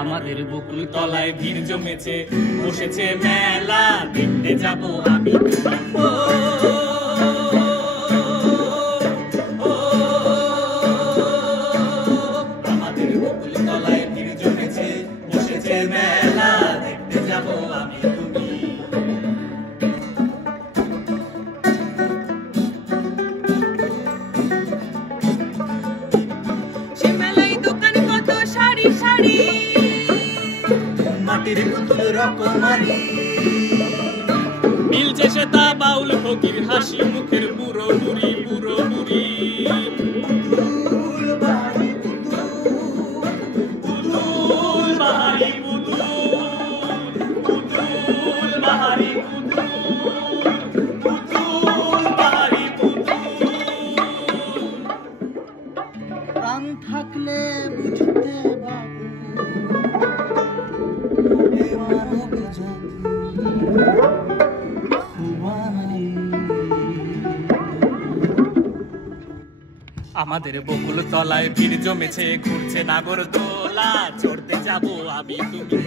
আমাদের বকুল তলায় ভিড় জমেছে, বসেছে মেলা, দেখতে যাব আমি তুমি। আমাদের বকুল তলায় ভিড় জমেছে, বসেছে মেলা, দেখতে যাব আমি তুমি। মাটির পুতুল রকমারি, মিলছে সে তা বাউল ফকির, হাসি মুখের বুড়ো বুড়ি বুড়ো বুড়ি। পুতুল বাহারি পুতুল, পুতুল বাহারি পুতুল, পুতুল বাহারি পুতুল, পুতুল বাহারি পুতুল। প্রাণ থাকলে বুঝতে বাবু আমাদের বকুল তলায় ভিড় জমেছে, ঘুরছে নাগর দোলা, চড়তে যাব আমি তুমি।